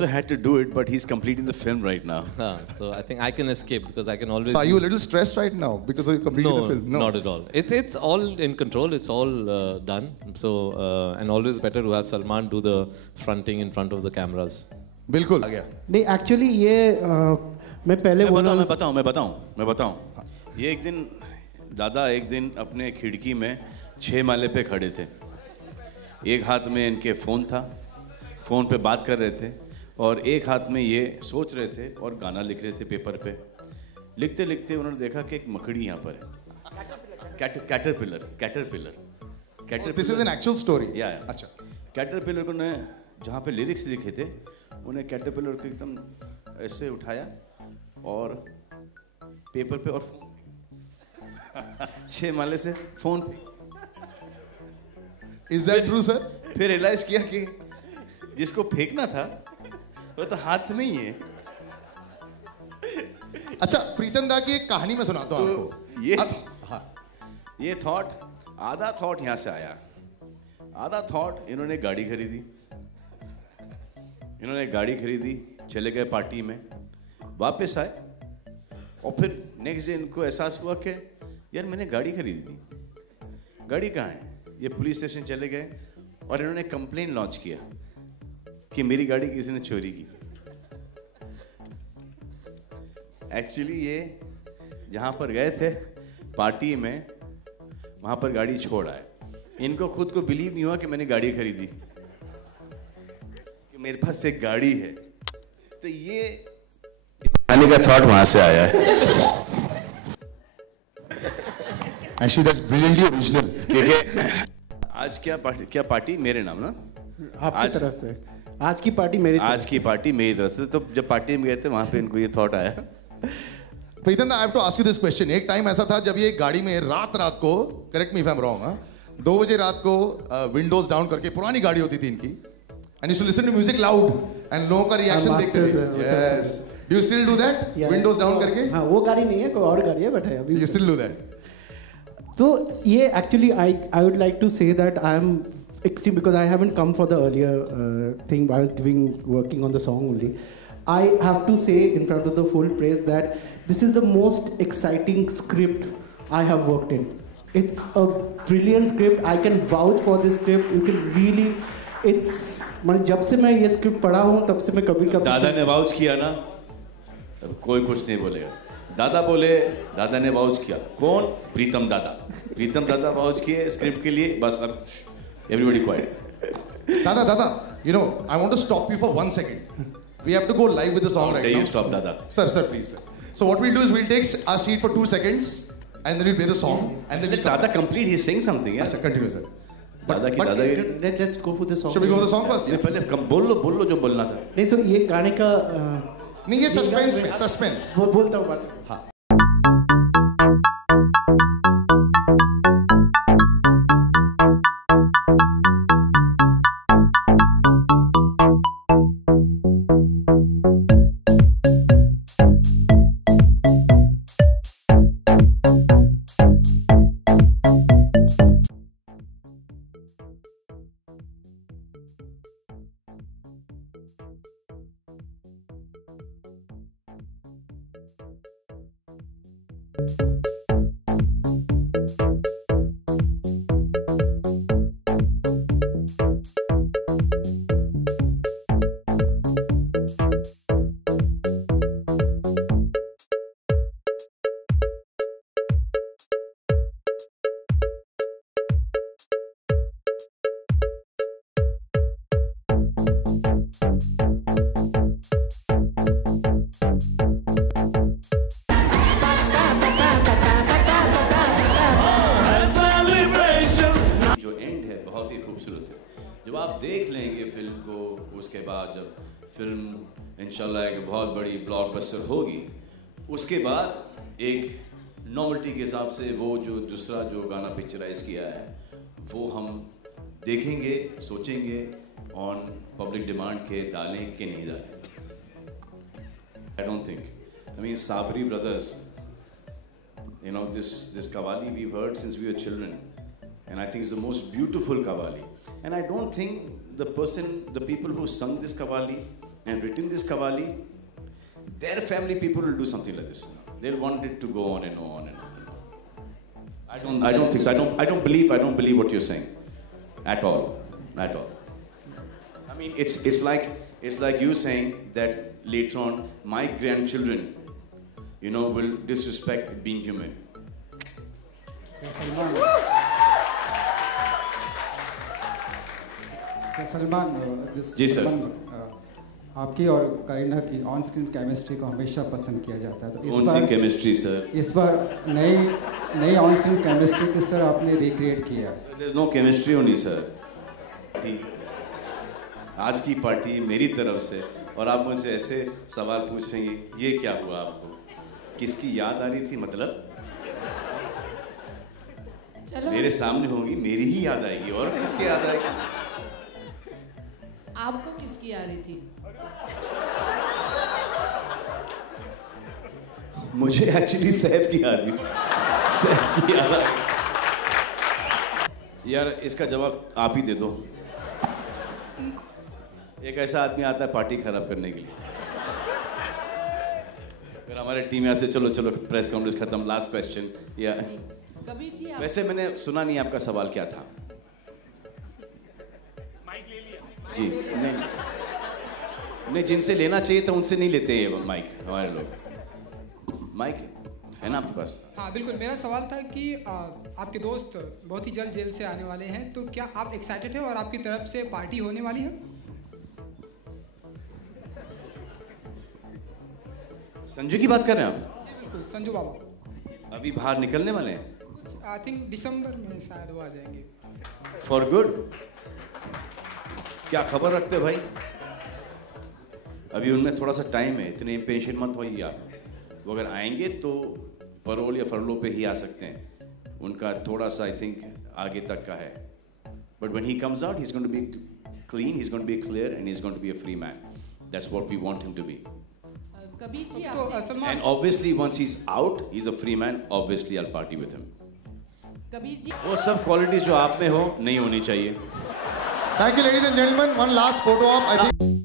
also had to do it, but he's completing the film right now. So I think I can escape because I can always. So are you a little stressed right now because of you completing the film? No, not at all. It's all in control. It's all done. So and always better to have Salman do the fronting in front of the cameras. बिल्कुल आ गया. नहीं actually ये मैं पहले मैं बताऊं. ये एक दिन दादा एक दिन अपने खिड़की में 6 माले पे खड़े थे. एक हाथ में इनके फ़ोन था, फ़ोन पे बात कर रहे थे और एक हाथ में ये सोच रहे थे और गाना लिख रहे थे पेपर पे. लिखते लिखते उन्होंने देखा कि एक मकड़ी यहाँ पर है. Caterpillar. This is an actual story. Yeah. अच्छा. कैटरपिलर को ने जहाँ पे लिरिक्स लिखे थे उन्हें कैटरपिलर को एकदम ऐसे उठाया और पेपर पे और 6 माले से फोन पे. Is that true, sir? फिर रियलाइज किया कि जिसको फेंकना था वो तो हाथ में ही है. अच्छा प्रीतम दा की एक कहानी में सुनाता हूँ आपको. ये थॉट आधा थॉट यहाँ से आया, आधा थॉट इन्होंने गाड़ी खरीदी. चले गए पार्टी में, वापस आए और फिर नेक्स्ट डे इनको एहसास हुआ कि यार मैंने गाड़ी खरीदी थी, गाड़ी कहाँ है. ये पुलिस स्टेशन चले गए और इन्होंने कंप्लेन लॉन्च किया कि मेरी गाड़ी किसी ने चोरी की. एक्चुअली ये जहाँ पर गए थे पार्टी में वहाँ पर गाड़ी छोड़ आए. इनको खुद को बिलीव नहीं हुआ कि मैंने गाड़ी खरीदी, कि मेरे पास एक गाड़ी है. तो ये आने का थॉट वहाँ से आया है. Actually, that's brilliantly original. क्योंकि आज क्या पार्टी मेरे नाम ना. आपकी तरफ से आज की पार्टी मेरी तरफ से. तो जब पार्टी में गए थे वहाँ पे इनको ये थॉट आया. प्रीतम, I have to ask you this question. एक टाइम ऐसा था जब ये गाड़ी में रात को, correct me if I'm wrong, 2 बजे रात को विंडोज डाउन करके, पुरानी गाड़ी होती थी इनकी, and used to listen to music loud and लोगों का रिएक्शन देखते थे. Yes. Do you still do that? Windows down करके? हाँ, वो गाड़ी नहीं है, कोई और गाड़ी है, but है अभी. You still do that? So ये actually I would like to say that I am extreme because I haven't come for the earlier thing. I was working on the song only. I have to say in front of the full praise that this is the most exciting script I have worked in. It's a brilliant script. I can vouch for this script. You can really, it's मतलब जब से मैं ये script पढ़ा हूँ तब से मैं कभी दादा ने वाउच किया ना, कोई कुछ नहीं बोलेगा. दादा बोले, दादा ने वाउच किया. कौन? प्रीतम दादा वाउच किए स्क्रिप्ट के लिए. बस अब एवरीबॉडी क्वाइट. दादा, you know, I want to stop you for 1 second. We have to go live with the song right now. You stop, Dada. Sir, please, sir. So what we'll do is we'll take our seat for 2 seconds and then we'll play the song and then we'll Dada complete. He's saying something. Yeah. अच्छा, continue, sir. Let's go for the song. Should we go for the song first? पहले बोल लो जो बोलना था. नहीं, तो ये गाने का नहीं, ये सस्पेंस. बोलता हूँ बात. हाँ. जब आप देख लेंगे फिल्म को, उसके बाद जब फिल्म इंशाल्लाह एक बहुत बड़ी ब्लॉकबस्टर होगी, उसके बाद एक नॉवेल्टी के हिसाब से वो जो दूसरा जो गाना पिक्चराइज किया है वो हम देखेंगे, सोचेंगे ऑन पब्लिक डिमांड के डालें कि नहीं डालें. I don't think I mean, Sabri brothers. You know, this Qawwali we've heard since we were children, and I think it's the most beautiful Qawwali. And I don't think the people who sung this Qawwali and written this Qawwali, their family people will do something like this. They'll want it to go on and on and on. I don't think so. I don't believe what you're saying, at all. I mean, it's like you saying that later on my grandchildren, you know, will disrespect being human. Salman, ji sir. आपकी और करीना की on screen chemistry को हमेशा पसंद किया जाता है, तो कौन सी केमिस्ट्री सर? इस बार नई ऑन स्क्रीन केमिस्ट्री किस तरह आपने रिक्रिएट किया? There's no chemistry only sir. ठीक, आज की पार्टी मेरी तरफ से, और आप मुझसे ऐसे सवाल पूछेंगे, ये क्या हुआ आपको, किसकी याद आ रही थी? मतलब मेरे सामने होंगी, मेरी ही याद आएगी, और किसकी याद आएगी? आपको किसकी आ रही थी? मुझे एक्चुअली सैफ की याद थी। सैफ की याद। यार इसका जवाब आप ही दे दो। एक ऐसा आदमी आता है पार्टी खराब करने के लिए। फिर हमारे टीम यहाँ से चलो प्रेस कॉन्फ्रेंस खत्म, लास्ट क्वेश्चन। या कभी जी वैसे मैंने सुना नहीं आपका सवाल क्या था। जी नहीं, जिनसे लेना चाहिए था उनसे नहीं लेते ये माइक हमारे लोग। माइक है ना आपके पास? हाँ बिल्कुल, मेरा सवाल था कि आपके दोस्त बहुत ही जल्द जेल से आने वाले हैं, तो क्या आप एक्साइटेड हैं और आपकी तरफ से पार्टी होने वाली है? संजू की बात कर रहे हैं आप? जी बिल्कुल, संजू बाबा अभी बाहर निकलने वाले हैं? कुछ आई थिंक दिसंबर में शायद वो आ जाएंगे। For good? क्या खबर रखते हो भाई? अभी उनमें थोड़ा सा टाइम है, इतने इम्पेशेंट मत होइए आप। वो अगर आएंगे तो परोल या फरलो पे ही आ सकते हैं, उनका थोड़ा सा आई थिंक आगे तक का है। But when he comes out he is going to be clean, he is going to be clear and he is going to be a free man. That's what we want him to be. कभी जी तो Salman, and obviously once he is out he is a free man, obviously I will party with him. कभी जी वो सब qualities जो आप में हो नहीं होनी चाहिए। Thank you, ladies and gentlemen. One last photo op, I think.